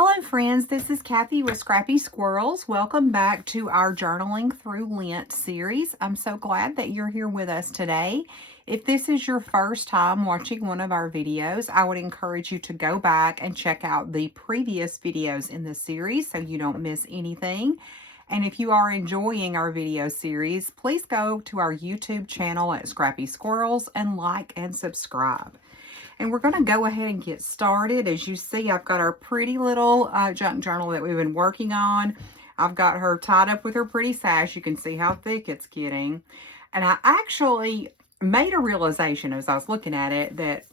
Hello friends, this is Kathy with Scrappy Squirrels. Welcome back to our Journaling Through Lent series. I'm so glad that you're here with us today. If this is your first time watching one of our videos, I would encourage you to go back and check out the previous videos in this series so you don't miss anything. And if you are enjoying our video series, please go to our YouTube channel at Scrappy Squirrels and like and subscribe. And we're going to go ahead and get started. As you see, I've got our pretty little junk journal that we've been working on. I've got her tied up with her pretty sash. You can see how thick it's getting. And I actually made a realization as I was looking at it that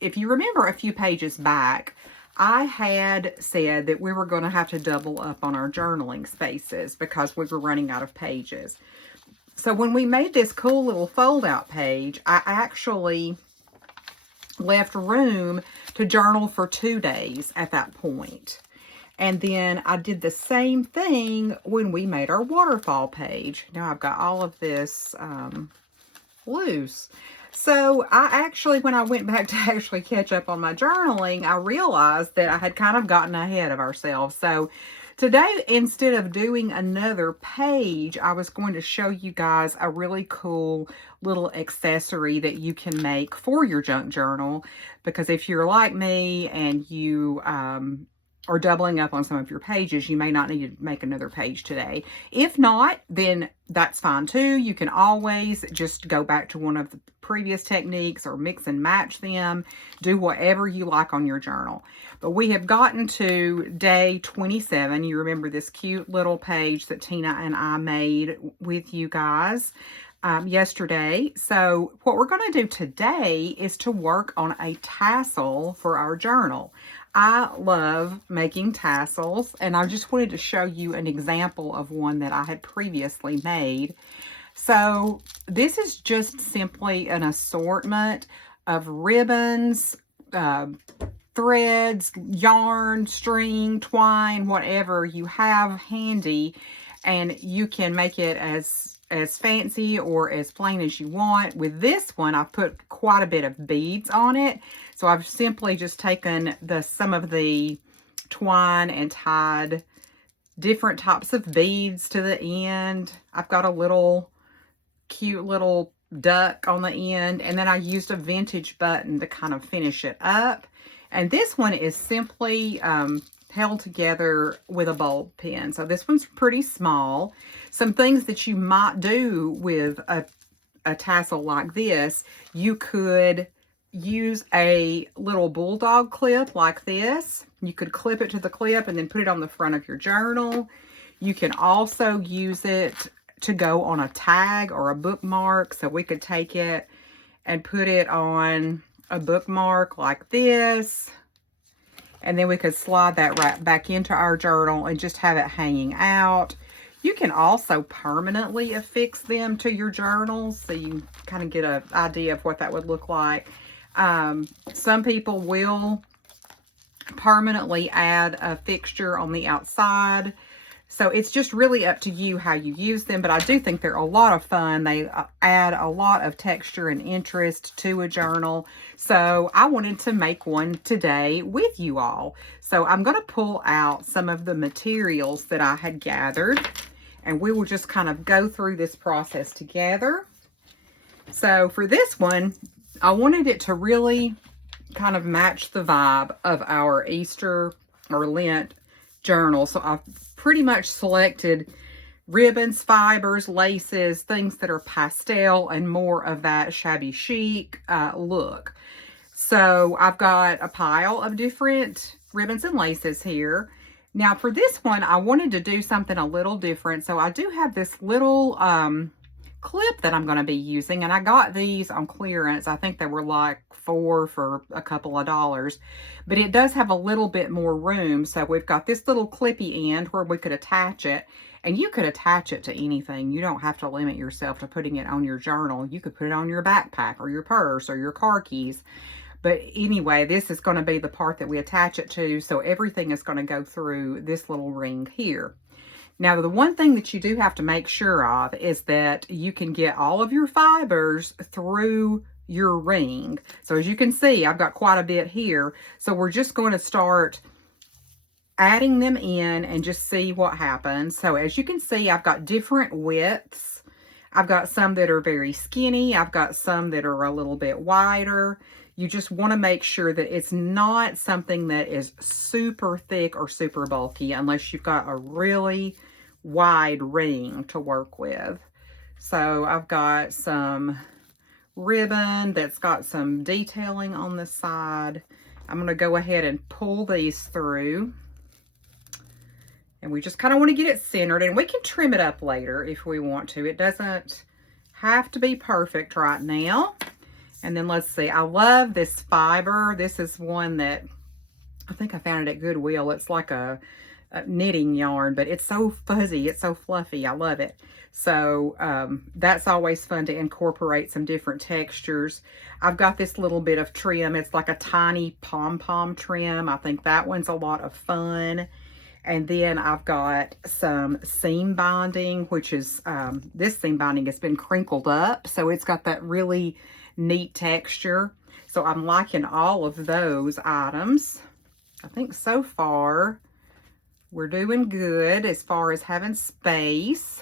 if you remember a few pages back, I had said that we were going to have to double up on our journaling spaces because we were running out of pages. So when we made this cool little fold-out page, I actually left room to journal for 2 days at that point. And then I did the same thing when we made our waterfall page. Now I've got all of this loose. So I actually, when I went back to actually catch up on my journaling, I realized that I had kind of gotten ahead of ourselves. So today, instead of doing another page, I was going to show you guys a really cool little accessory that you can make for your junk journal. Because if you're like me and you are doubling up on some of your pages, you may not need to make another page today. If not, then that's fine too. You can always just go back to one of the previous techniques or mix and match them. Do whatever you like on your journal. But we have gotten to day 27. You remember this cute little page that Tina and I made with you guys yesterday. So what we're going to do today is to work on a tassel for our journal. I love making tassels, and I just wanted to show you an example of one that I had previously made. So this is just simply an assortment of ribbons, threads, yarn, string, twine, whatever you have handy, and you can make it as fancy or as plain as you want. With this one, I've put quite a bit of beads on it. So I've simply just taken some of the twine and tied different types of beads to the end. I've got a little cute little duck on the end, and then I used a vintage button to kind of finish it up. And this one is simply held together with a bulb pin. So this one's pretty small. Some things that you might do with a tassel like this, you could use a little bulldog clip like this. You could clip it to the clip and then put it on the front of your journal. You can also use it to go on a tag or a bookmark. So we could take it and put it on a bookmark like this. And then we could slide that right back into our journal and just have it hanging out. You can also permanently affix them to your journals, so you kind of get an idea of what that would look like. Some people will permanently add a fixture on the outside. So it's just really up to you how you use them, but I do think they're a lot of fun. They add a lot of texture and interest to a journal. So I wanted to make one today with you all. So I'm going to pull out some of the materials that I had gathered, and we will just kind of go through this process together. So for this one, I wanted it to really kind of match the vibe of our Easter or Lent journal. So I've pretty much selected ribbons, fibers, laces, things that are pastel and more of that shabby chic look. So I've got a pile of different ribbons and laces here. Now for this one, I wanted to do something a little different. So I do have this little clip that I'm going to be using, and I got these on clearance. I think they were like $4 for a couple of dollars, but it does have a little bit more room. So we've got this little clippy end where we could attach it, and you could attach it to anything. You don't have to limit yourself to putting it on your journal. You could put it on your backpack or your purse or your car keys. But anyway, this is going to be the part that we attach it to. So everything is going to go through this little ring here. Now, the one thing that you do have to make sure of is that you can get all of your fibers through your ring. So as you can see, I've got quite a bit here. So we're just going to start adding them in and just see what happens. So as you can see, I've got different widths. I've got some that are very skinny. I've got some that are a little bit wider. You just want to make sure that it's not something that is super thick or super bulky unless you've got a really wide ring to work with. So I've got some ribbon that's got some detailing on the side. I'm going to go ahead and pull these through. And we just kind of want to get it centered, and we can trim it up later if we want to. It doesn't have to be perfect right now. And then let's see, I love this fiber. This is one that I think I found it at Goodwill. It's like a knitting yarn, but it's so fuzzy, it's so fluffy. I love it. So that's always fun to incorporate some different textures. I've got this little bit of trim. It's like a tiny pom-pom trim. I think that one's a lot of fun. And then I've got some seam binding, which is, this seam binding has been crinkled up. So it's got that really neat texture. So I'm liking all of those items. I think so far we're doing good as far as having space.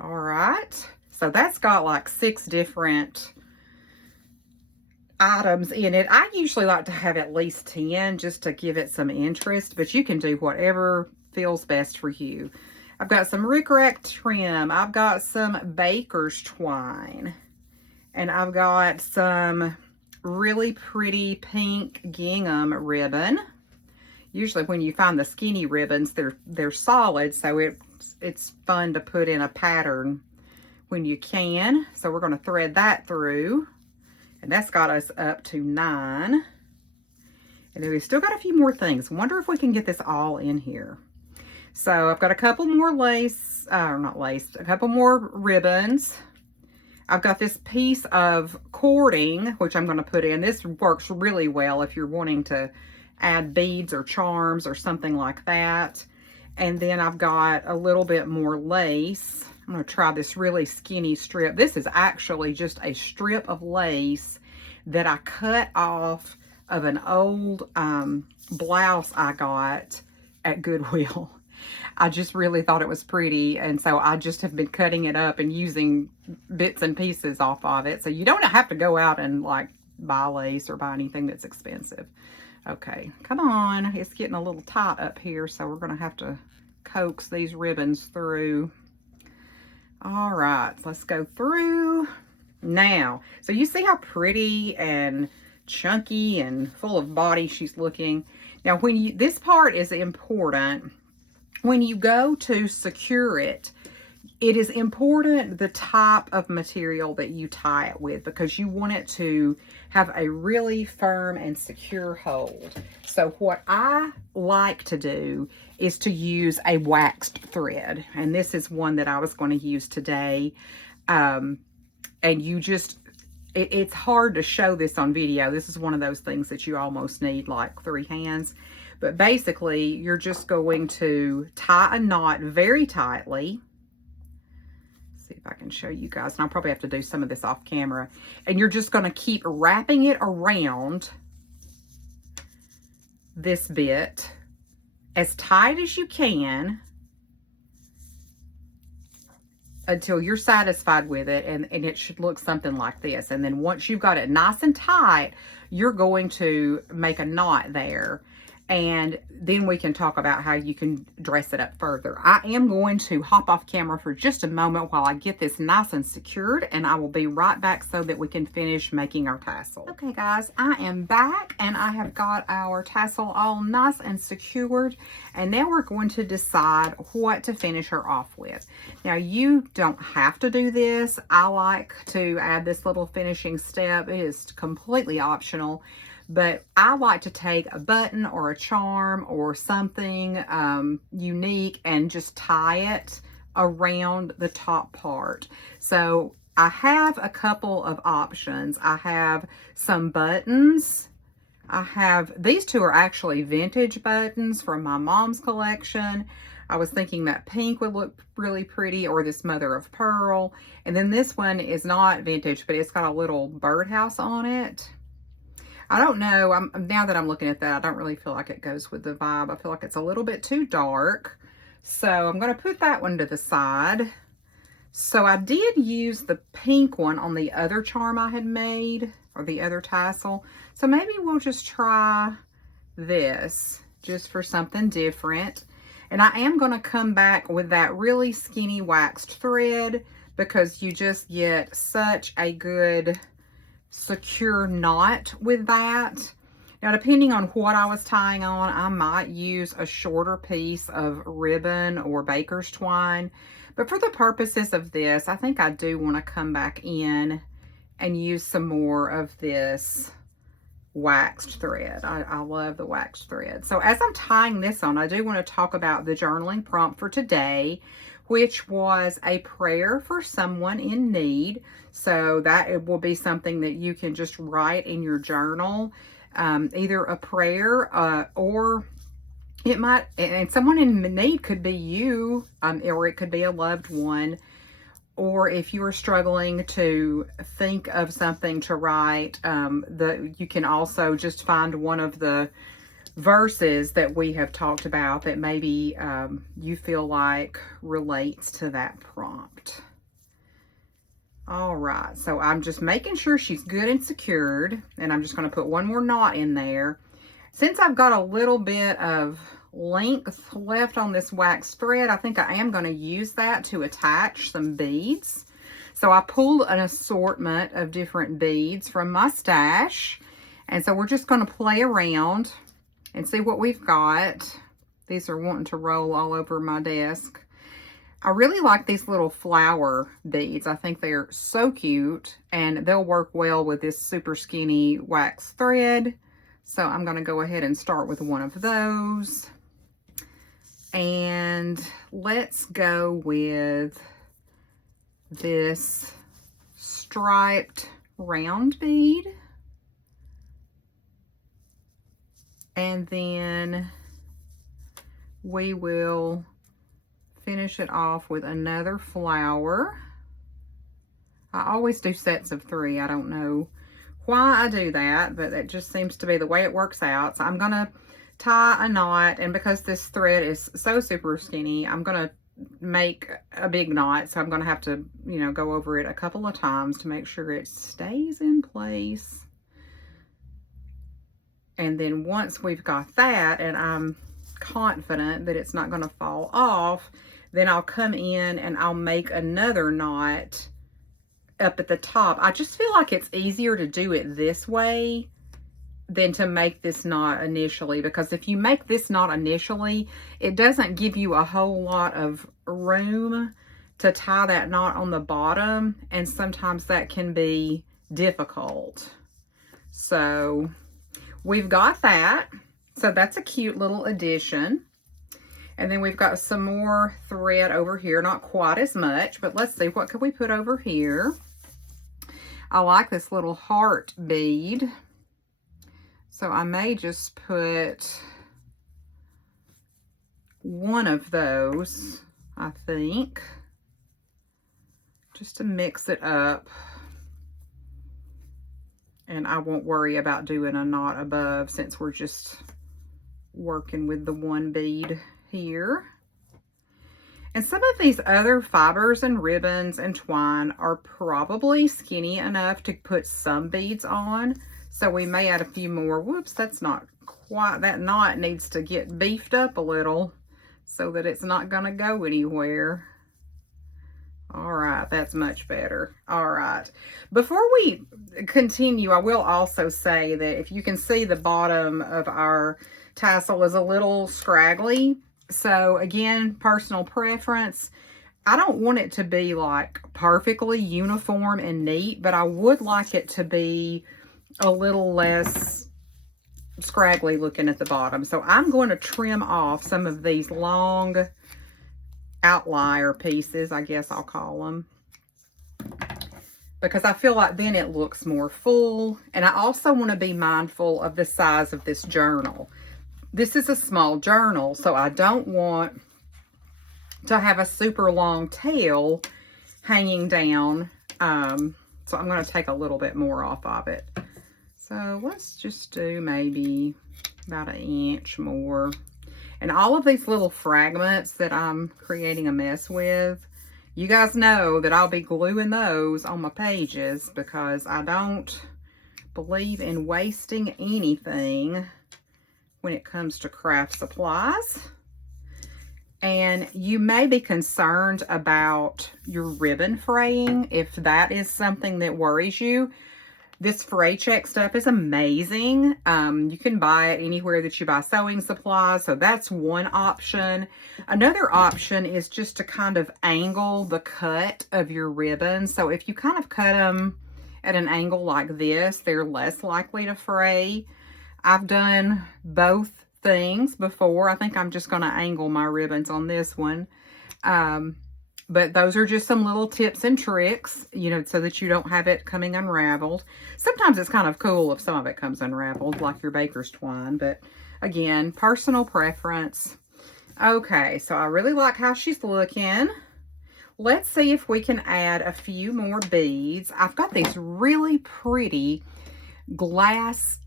All right. So that's got like 6 different items in it. I usually like to have at least 10 just to give it some interest, but you can do whatever feels best for you. I've got some rickrack trim. I've got some baker's twine, and I've got some really pretty pink gingham ribbon. Usually when you find the skinny ribbons, they're solid, so it's fun to put in a pattern when you can. So we're going to thread that through. And that's got us up to 9. And then we've still got a few more things. Wonder if we can get this all in here. So I've got a couple more lace, not lace, a couple more ribbons. I've got this piece of cording, which I'm going to put in. This works really well if you're wanting to add beads or charms or something like that. And then I've got a little bit more lace. I'm going to try this really skinny strip. This is actually just a strip of lace that I cut off of an old blouse I got at Goodwill. I just really thought it was pretty, and so I just have been cutting it up and using bits and pieces off of it. So you don't have to go out and like buy lace or buy anything that's expensive. Okay, come on. It's getting a little tight up here, so we're going to have to coax these ribbons through. All right, let's go through now. So you see how pretty and chunky and full of body she's looking. Now, this part is important. When you go to secure it, it is important the type of material that you tie it with, because you want it to have a really firm and secure hold. So what I like to do is to use a waxed thread. And this is one that I was going to use today. And you just, it's hard to show this on video. This is one of those things that you almost need like 3 hands. But basically, you're just going to tie a knot very tightly. See if I can show you guys. And I'll probably have to do some of this off camera. And you're just going to keep wrapping it around this bit as tight as you can until you're satisfied with it, and it should look something like this. And then once you've got it nice and tight, you're going to make a knot there. And then we can talk about how you can dress it up further. I am going to hop off camera for just a moment while I get this nice and secured, and I will be right back so that we can finish making our tassel. Okay guys, I am back, and I have got our tassel all nice and secured, and now we're going to decide what to finish her off with. Now you don't have to do this. I like to add this little finishing step. It is completely optional. But I like to take a button or a charm or something unique and just tie it around the top part. So I have a couple of options. I have some buttons. These 2 are actually vintage buttons from my mom's collection. I was thinking that pink would look really pretty, or this mother of pearl. And then this one is not vintage, but it's got a little birdhouse on it. I don't know. Now that I'm looking at that, I don't really feel like it goes with the vibe. I feel like it's a little bit too dark. So I'm going to put that one to the side. So I did use the pink one on the other charm I had made, or the other tassel. So maybe we'll just try this just for something different. And I am going to come back with that really skinny waxed thread because you just get such a good secure knot with that. Now, depending on what I was tying on, I might use a shorter piece of ribbon or baker's twine. But for the purposes of this, I think I do want to come back in and use some more of this waxed thread. I love the waxed thread. So as I'm tying this on, I do want to talk about the journaling prompt for today, which was a prayer for someone in need. So that it will be something that you can just write in your journal, either a prayer or it might, and someone in need could be you, or it could be a loved one. Or if you are struggling to think of something to write, you can also just find one of the verses that we have talked about that maybe you feel like relates to that prompt. All right, so I'm just making sure she's good and secured, and I'm just going to put one more knot in there. Since I've got a little bit of length left on this wax thread, I think I am going to use that to attach some beads. So I pulled an assortment of different beads from my stash, and so we're just going to play around and see what we've got. These are wanting to roll all over my desk. I really like these little flower beads. I think they're so cute, and they'll work well with this super skinny wax thread. So I'm going to go ahead and start with one of those. And let's go with this striped round bead. And then we will finish it off with another flower. I always do sets of 3. I don't know why I do that, but it just seems to be the way it works out. So I'm going to tie a knot, and because this thread is so super skinny, I'm going to make a big knot. So I'm going to have to, you know, go over it a couple of times to make sure it stays in place. And then once we've got that, and I'm confident that it's not going to fall off, then I'll come in and I'll make another knot up at the top. I just feel like it's easier to do it this way than to make this knot initially, because if you make this knot initially, it doesn't give you a whole lot of room to tie that knot on the bottom, and sometimes that can be difficult. So we've got that. So that's a cute little addition. And then we've got some more thread over here, not quite as much, but let's see, what could we put over here? I like this little heart bead. So I may just put one of those, I think, just to mix it up. And I won't worry about doing a knot above since we're just working with the one bead here. And some of these other fibers and ribbons and twine are probably skinny enough to put some beads on. So we may add a few more. Whoops, that's not quite, that knot needs to get beefed up a little so that it's not gonna go anywhere. All right, that's much better. All right, before we continue, I will also say that if you can see, the bottom of our tassel is a little scraggly. So again, personal preference. I don't want it to be like perfectly uniform and neat, but I would like it to be a little less scraggly looking at the bottom. So I'm going to trim off some of these long outlier pieces, I guess I'll call them, because I feel like then it looks more full. And I also want to be mindful of the size of this journal. This is a small journal, so I don't want to have a super long tail hanging down. So I'm going to take a little bit more off of it. So let's just do maybe about 1 inch more. And all of these little fragments that I'm creating a mess with, you guys know that I'll be gluing those on my pages because I don't believe in wasting anything when it comes to craft supplies. And you may be concerned about your ribbon fraying if that is something that worries you. This fray check stuff is amazing. You can buy it anywhere that you buy sewing supplies, so that's one option. Another option is just to kind of angle the cut of your ribbon. So if you kind of cut them at an angle like this, they're less likely to fray. I've done both things before. I think I'm just going to angle my ribbons on this one. But those are just some little tips and tricks, you know, so that you don't have it coming unraveled. Sometimes it's kind of cool if some of it comes unraveled, like your baker's twine. But again, personal preference. Okay, so I really like how she's looking. Let's see if we can add a few more beads. I've got these really pretty glass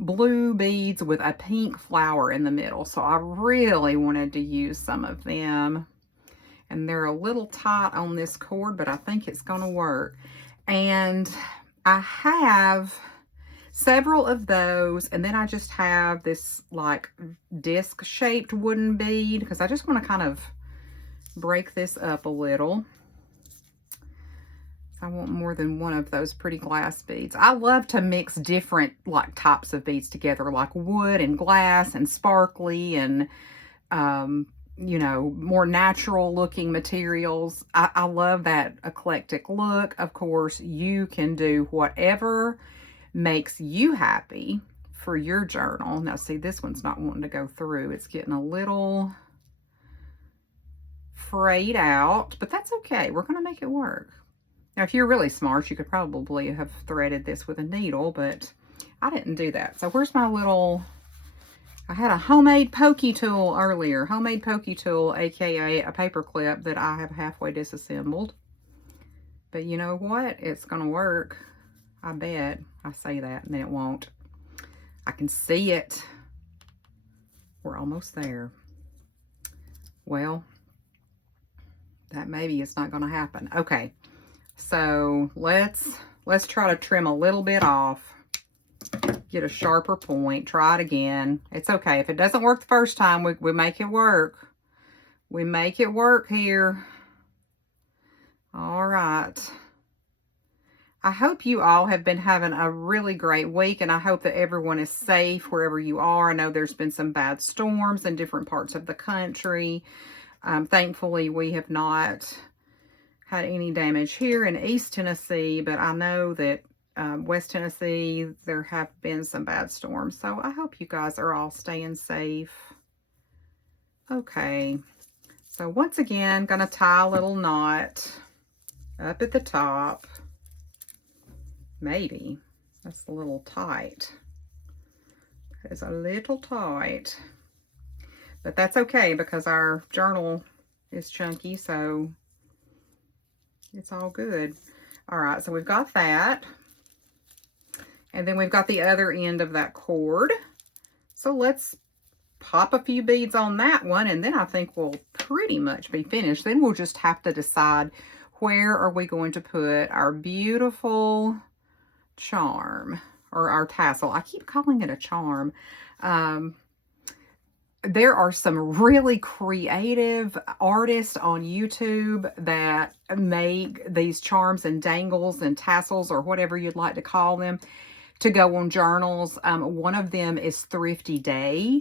blue beads with a pink flower in the middle. So I really wanted to use some of them. And they're a little tight on this cord, but I think it's going to work. And I have several of those. And then I just have this like disc shaped wooden bead because I just want to kind of break this up a little. I want more than one of those pretty glass beads. I love to mix different like types of beads together, like wood and glass and sparkly and you know, more natural looking materials. I love that eclectic look. Of course, you can do whatever makes you happy for your journal. Now see, this one's not wanting to go through. It's getting a little frayed out, but that's okay. We're going to make it work. Now, if you're really smart, you could probably have threaded this with a needle, but I didn't do that. So where's my little... I had a homemade pokey tool earlier. Homemade pokey tool, aka a paper clip that I have halfway disassembled. But you know what? It's going to work. I bet. I say that and then it won't. I can see it. We're almost there. Well, that maybe it's not going to happen. Okay. So let's try to trim a little bit off. Get a sharper point. Try it again. It's okay. If it doesn't work the first time, we make it work. We make it work here. All right. I hope you all have been having a really great week, and I hope that everyone is safe wherever you are. I know there's been some bad storms in different parts of the country. Thankfully, we have not had any damage here in East Tennessee, but I know that West Tennessee, there have been some bad storms. So I hope you guys are all staying safe. Okay. So once again, going to tie a little knot up at the top. Maybe. That's a little tight. That is a little tight. But that's okay because our journal is chunky, so it's all good. All right, so we've got that. And then we've got the other end of that cord. So let's pop a few beads on that one, and then I think we'll pretty much be finished. Then we'll just have to decide where are we going to put our beautiful charm, or our tassel. I keep calling it a charm. There are some really creative artists on YouTube that make these charms and dangles and tassels, or whatever you'd like to call them, to go on journals. One of them is Thrifty Day.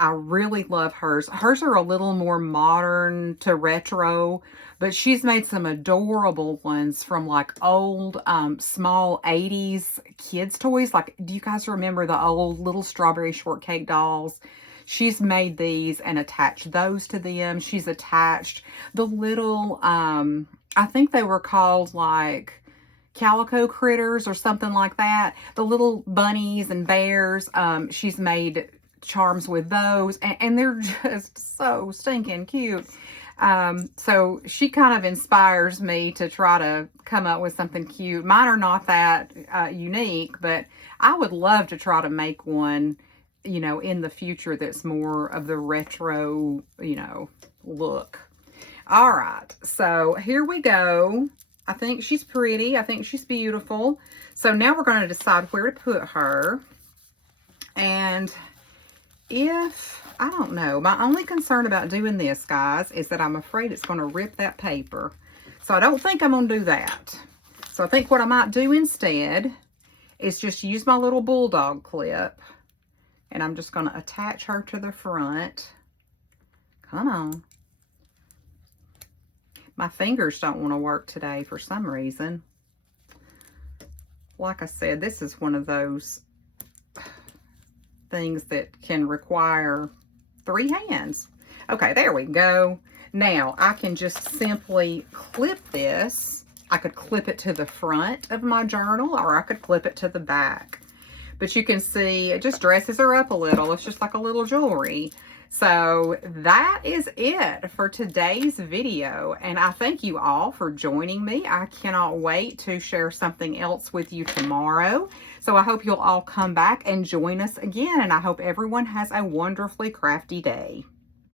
I really love hers. Hers are a little more modern to retro, but she's made some adorable ones from like old, small 80s kids toys. Like, do you guys remember the old little strawberry shortcake dolls? She's made these and attached those to them. She's attached the little, I think they were called like calico critters or something like that. The little bunnies and bears. She's made charms with those, and they're just so stinking cute. So she kind of inspires me to try to come up with something cute. Mine are not that unique, but I would love to try to make one, you know, in the future that's more of the retro, you know, look. All right, so here we go. I think she's pretty. I think she's beautiful. So now we're going to decide where to put her. And I don't know, my only concern about doing this, guys, is that I'm afraid it's going to rip that paper. So I don't think I'm going to do that. So I think what I might do instead is just use my little bulldog clip. And I'm just going to attach her to the front. Come on. My fingers don't want to work today for some reason. Like I said, this is one of those things that can require 3 hands. Okay, there we go. Now, I can just simply clip this. I could clip it to the front of my journal, or I could clip it to the back. But you can see it just dresses her up a little. It's just like a little jewelry. So that is it for today's video, and I thank you all for joining me. I cannot wait to share something else with you tomorrow. So I hope you'll all come back and join us again, and I hope everyone has a wonderfully crafty day.